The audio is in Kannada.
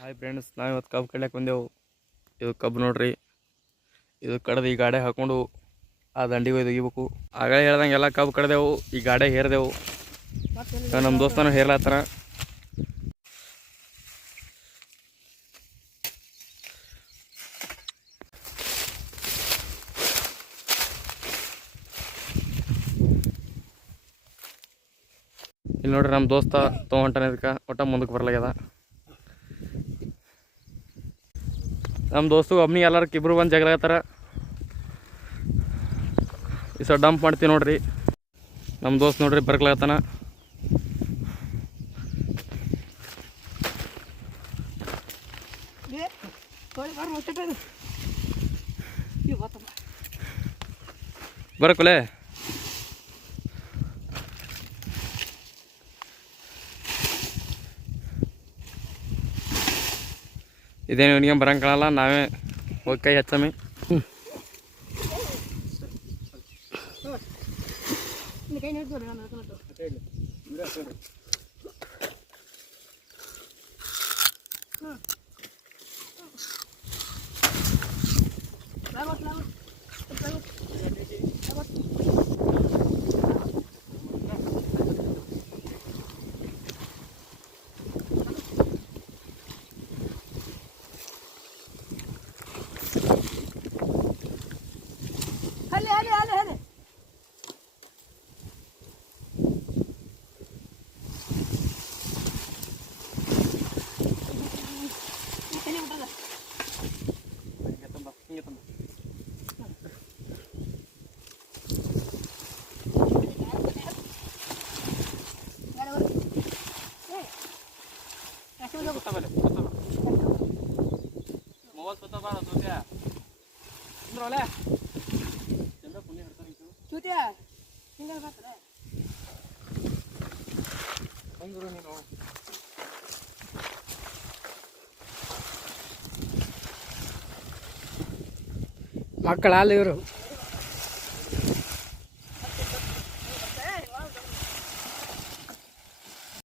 ಹಾಯ್ ಫ್ರೆಂಡ್ಸ್ ನಾವು ಇವತ್ತು ಕಬ್ಬು ಕಡ್ಲಿಕ್ಕೆ ಬಂದೆವು. ಇದು ಕಬ್ಬು ನೋಡ್ರಿ. ಇದು ಕಡ್ದು ಈ ಗಾಡೆ ಹಾಕೊಂಡು ಆ ದಂಡಿಗೆ ಒಯ್ದು ಒಗಿಬೇಕು. ಆಗಲೇ ಹೇಳ್ದಂಗೆ ಎಲ್ಲ ಕಬ್ಬು ಕಡ್ದೆವು, ಈ ಗಾಡೆ ಹೇರಿದೆವು. ನಮ್ಮ ದೋಸ್ತನು ಹೇರ್ಲಾತ್ತಾರ ಇಲ್ಲಿ ನೋಡ್ರಿ ನಮ್ಮ ದೋಸ್ತ ತೊಗೊಂಟಾನ ಇದಕ್ಕೆ, ಒಟ್ಟ ಮುಂದಕ್ಕೆ ಬರ್ಲಾಗ್ಯದ. ನಮ್ಮ ದೋಸ್ತು ಒಬ್ನಿಗೆ ಎಲ್ಲಾರು ಕಿಬ್ರು ಬಂದು ಜಗಳಾಗತ್ತಾರ ಈ ಸರ್ ಡಂಪ್ ಮಾಡ್ತೀವಿ ನೋಡ್ರಿ. ನಮ್ಮ ದೋಸ್ತ್ ನೋಡ್ರಿ ಬರ್ಕ್ಲಾಗತ್ತಾನ ಬರಕೊಲೆ ఇదే వినియోగం బరంకళాల నావే ఓకే హెచ్చమే Vamos, vamos. ಚೂತಿಯ ಹಿಂಗೆ ಬರ್ತಾರೆ ಮಕ್ಕಳ ಅಲ್ಲಿ ಇವರು.